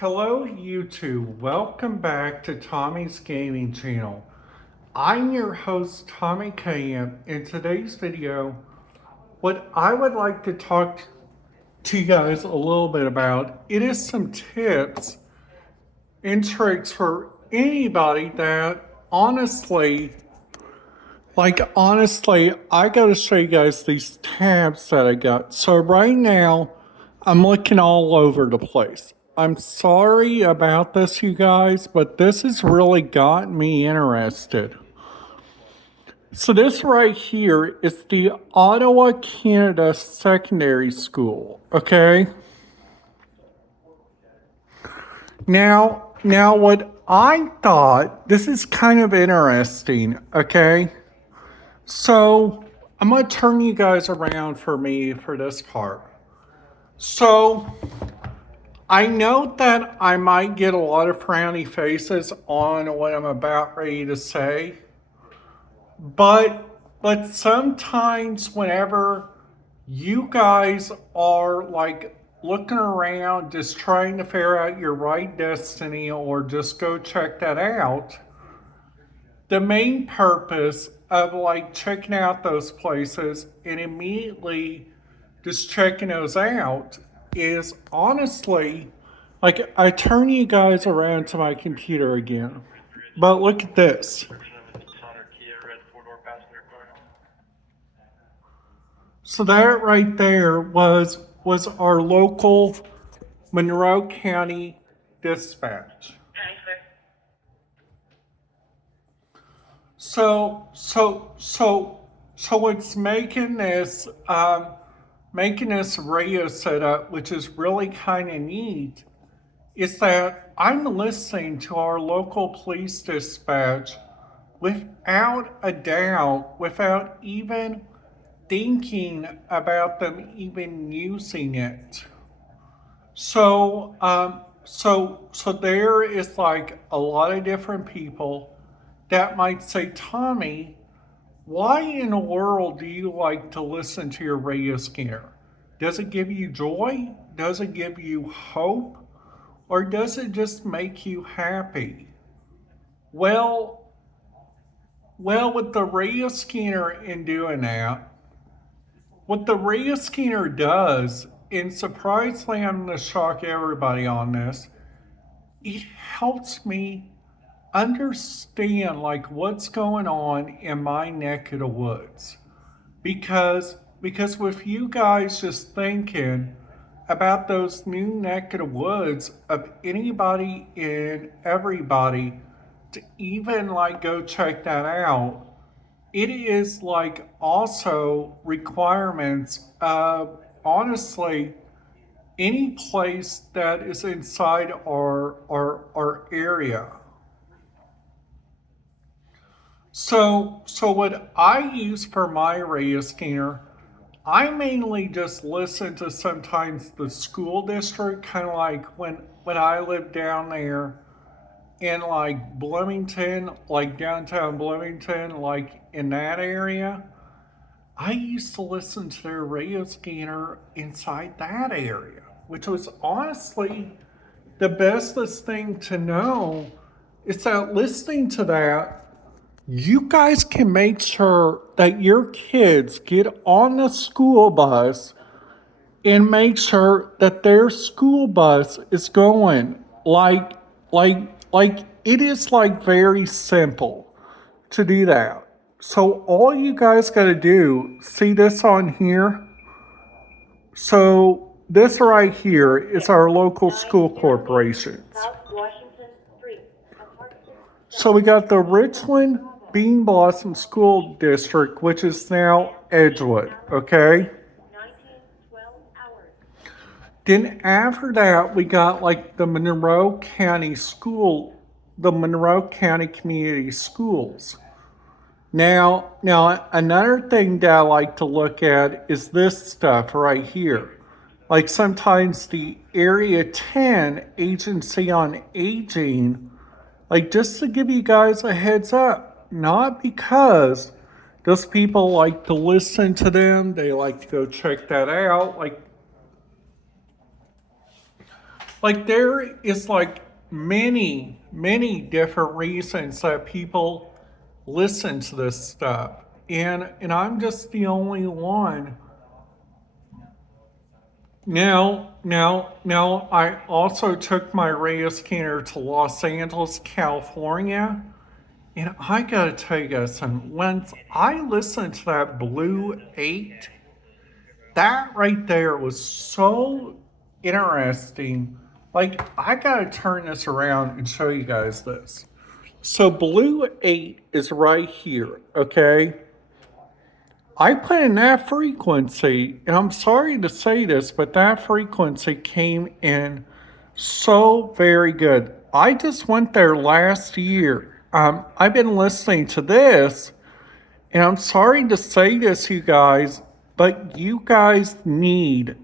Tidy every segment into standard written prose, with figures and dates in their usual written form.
Hello YouTube, welcome back to Tommy's Gaming Channel. I'm your host Tommy KM. In today's video, what I would like to talk to you guys a little bit about, it is some tips and tricks for anybody that honestly, I gotta show you guys these tabs that I got. So right now, I'm looking all over the place. I'm sorry about this, you guys, but this has really got me interested. So this right here is the Ottawa, Canada Secondary School, okay? Now what I thought, this is kind of interesting, okay? So I'm gonna turn you guys around for me for this part. So I know that I might get a lot of frowny faces on what I'm about ready to say, but sometimes whenever you guys are like looking around just trying to figure out your right destiny or just go check that out, the main purpose of like checking out those places and immediately just checking those out is honestly, like, I turn you guys around to my computer again, but look at this. So that right there was our local Monroe County dispatch. So what's making this radio setup, which is really kind of neat, is that I'm listening to our local police dispatch without a doubt, without even thinking about them even using it. So there is like a lot of different people that might say, Tommy, why in the world do you like to listen to your radio scanner? Does it give you joy? Does it give you hope? Or does it just make you happy? Well, with the radio scanner in doing that, what the radio scanner does, and surprisingly, I'm going to shock everybody on this, it helps me understand like what's going on in my neck of the woods. Because with you guys just thinking about those new neck of the woods of anybody and everybody to even like go check that out, it is like also requirements of honestly any place that is inside our area. So what I use for my radio scanner, I mainly just listen to sometimes the school district, kind of like when I lived down there in like Bloomington, like downtown Bloomington, like in that area. I used to listen to their radio scanner inside that area, which was honestly the bestest thing to know. Is that listening to that, you guys can make sure that your kids get on the school bus and make sure that their school bus is going like it is like very simple to do that. So all you guys got to do, see this on here? So this right here is our local school corporations. So we got the Richland Bean Blossom School District, which is now Edgewood, okay? Then after that, we got like the Monroe County Community Schools. Now another thing that I like to look at is this stuff right here. Like sometimes the Area 10 Agency on Aging, like just to give you guys a heads up, not because those people like to listen to them, they like to go check that out. Like there is like many different reasons that people listen to this stuff. And I'm just the only one. Now, I also took my radio scanner to Los Angeles, California, and I gotta tell you guys something. Once I listened to that Blue 8, that right there was so interesting. Like, I gotta turn this around and show you guys this. So, Blue 8 is right here, okay? I put in that frequency, and I'm sorry to say this, but that frequency came in so very good. I just went there last year. I've been listening to this, and I'm sorry to say this, you guys, but you guys need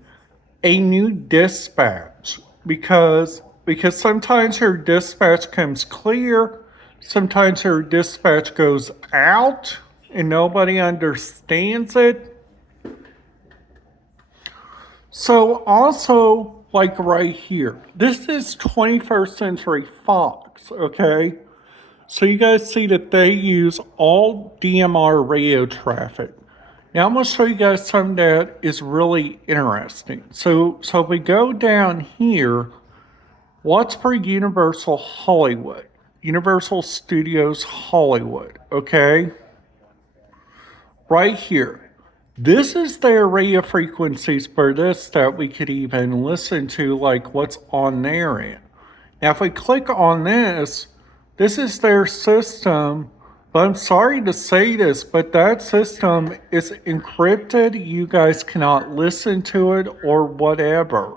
a new dispatch because sometimes your dispatch comes clear, sometimes your dispatch goes out and nobody understands it. So also like right here, this is 21st Century Fox, okay? So you guys see that they use all DMR radio traffic. Now I'm going to show you guys something that is really interesting. So if we go down here, what's for Universal Hollywood? Universal Studios Hollywood, okay? Right here. This is their radio frequencies for this that we could even listen to, like what's on their end. Now if we click on this, this is their system. But I'm sorry to say this, but that system is encrypted. You guys cannot listen to it or whatever.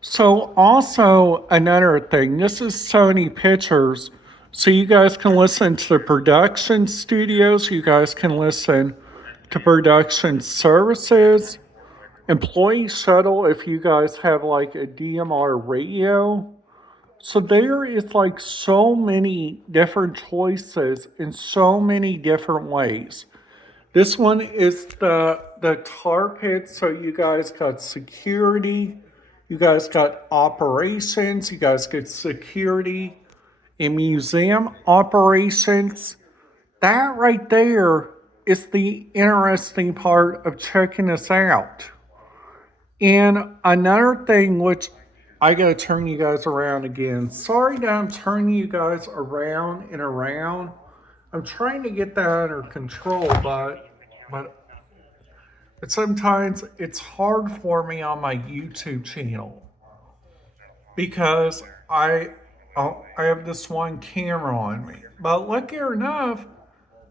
So also another thing, this is Sony Pictures. So you guys can listen to the production studios. You guys can listen to production services. Employee shuttle if you guys have like a DMR radio. So there is like so many different choices in so many different ways. This one is the tar pit, so you guys got security, you guys got operations, you guys get security and museum operations. That right there is the interesting part of checking this out. And another thing which I gotta turn you guys around again. Sorry that I'm turning you guys around and around. I'm trying to get that under control, but sometimes it's hard for me on my YouTube channel because I have this one camera on me. But lucky enough,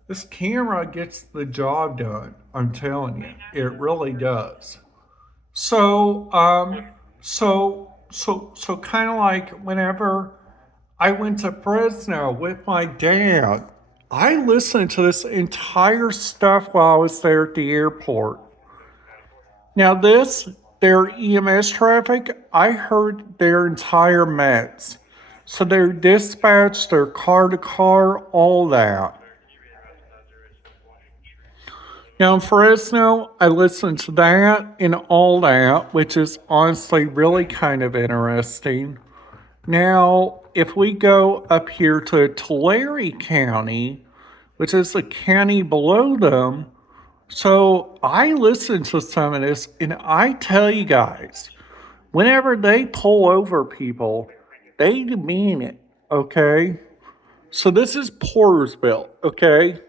this camera gets the job done. I'm telling you, it really does. So so kind of like whenever I went to Fresno with my dad, I listened to this entire stuff while I was there at the airport. Now their EMS traffic, I heard their entire meds. So their dispatch, their car to car, all that. Now in Fresno, I listened to that and all that, which is honestly really kind of interesting. Now, if we go up here to Tulare County, which is the county below them, so I listened to some of this and I tell you guys, whenever they pull over people, they mean it, okay? So this is Portersville, okay?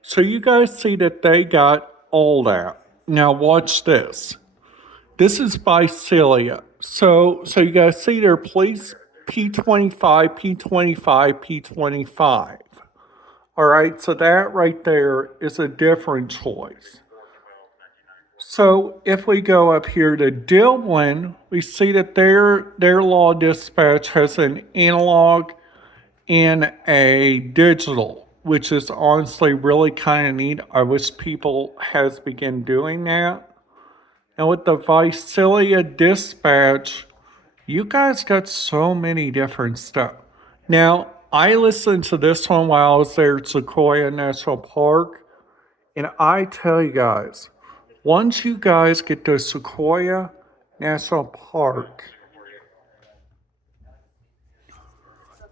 So you guys see that they got all that. Now watch this. This is Visalia. So you guys see their police P25, P25, P25. All right, so that right there is a different choice. So if we go up here to Dillon, we see that their law dispatch has an analog and a digital, which is honestly really kind of neat. I wish people has begun doing that. And with the Visalia dispatch, you guys got so many different stuff. Now, I listened to this one while I was there at Sequoia National Park, and I tell you guys, once you guys get to Sequoia, National Park.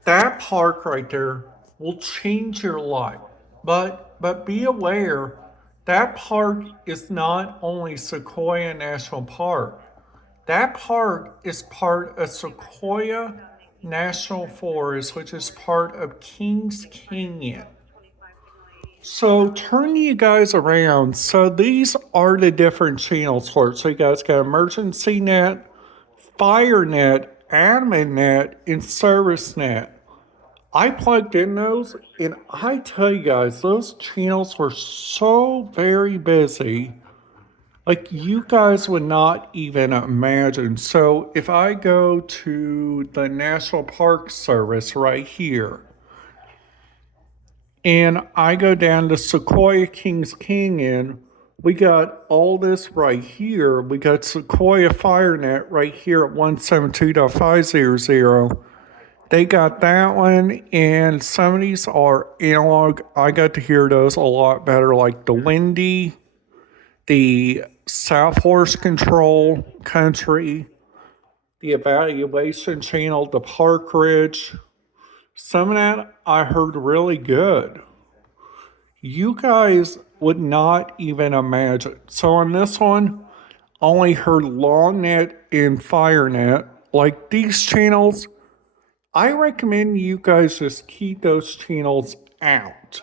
That park right there will change your life. But be aware that park is not only Sequoia National Park. That park is part of Sequoia National Forest, which is part of Kings Canyon. So turn you guys around. So these are the different channels for it. So you guys got emergency net, fire net, admin net, and service net. I plugged in those, and I tell you guys, those channels were so very busy. Like, you guys would not even imagine. So, if I go to the National Park Service right here, and I go down to Sequoia Kings Canyon, we got all this right here. We got Sequoia FireNet right here at 172.500. They got that one, and some of these are analog. I got to hear those a lot better, like the Windy, the South Horse Control Country, the Evaluation Channel, the Park Ridge. Some of that I heard really good. You guys would not even imagine. So on this one, only heard LongNet and FireNet. Like these channels, I recommend you guys just keep those channels out.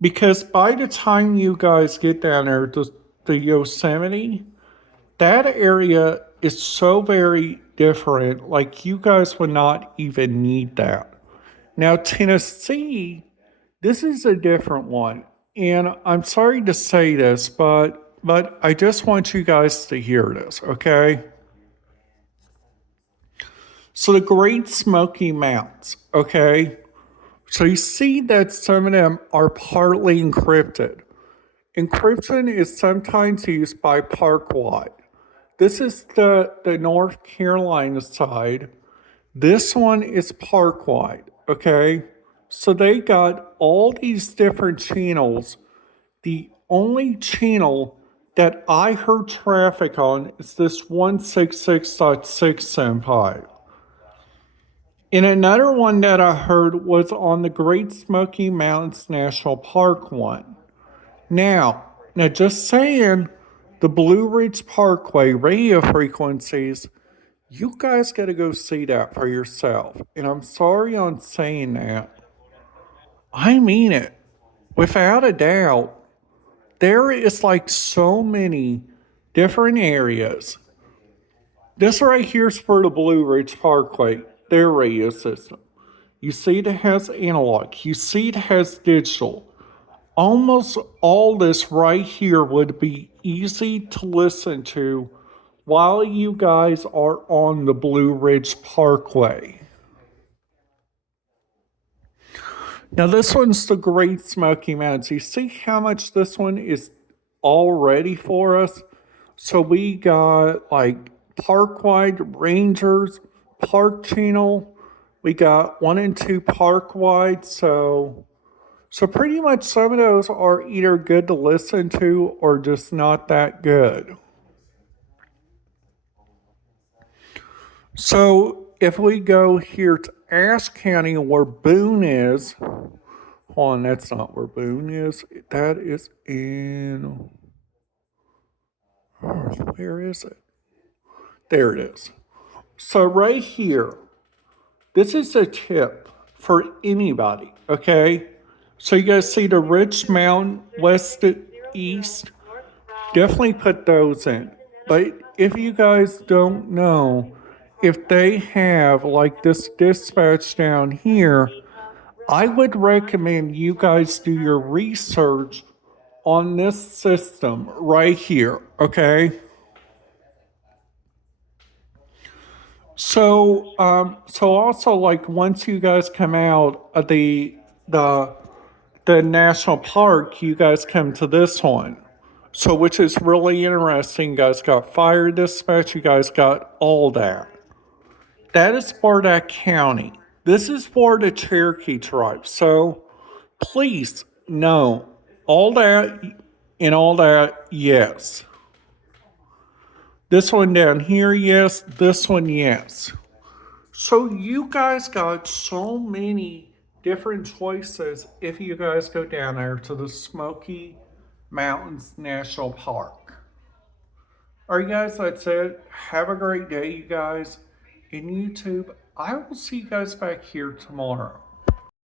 Because by the time you guys get down there to the Yosemite, that area is so very different. Like you guys would not even need that. Now, Tennessee, this is a different one. And I'm sorry to say this, but I just want you guys to hear this, okay? So the Great Smoky Mountains, okay? So you see that some of them are partly encrypted. Encryption is sometimes used by Parkwide. This is the North Carolina side. This one is Parkwide, okay? So they got all these different channels. The only channel that I heard traffic on is this 166.675. And another one that I heard was on the Great Smoky Mountains National Park one. Now just saying, the Blue Ridge Parkway radio frequencies, you guys got to go see that for yourself. And I'm sorry on saying that. I mean it. Without a doubt, there is like so many different areas. This right here is for the Blue Ridge Parkway, their radio system. You see it has analog. You see it has digital. Almost all this right here would be easy to listen to while you guys are on the Blue Ridge Parkway. Now, this one's the Great Smoky Mountains. You see how much this one is already for us? So we got like Parkwide Rangers, Park Channel. We got 1 and 2 Parkwide. So pretty much some of those are either good to listen to or just not that good. So if we go here to Ashe County where Boone is, hold on, that's not where Boone is. That is in, where is it? There it is. So right here, this is a tip for anybody, okay? So you guys see the Ridge Mountain west to east? Definitely put those in. But if you guys don't know, if they have like this dispatch down here, I would recommend you guys do your research on this system right here, okay? So also like once you guys come out of the the national park, you guys come to this one. So which is really interesting. You guys got fire dispatch, you guys got all that. That is for that county. This is for the Cherokee tribe. So please no. All that and all that, yes. This one down here, yes. This one, yes. So you guys got so many different choices if you guys go down there to the Smoky Mountains National Park. All right, guys, that's it. Have a great day, you guys. In YouTube, I will see you guys back here tomorrow.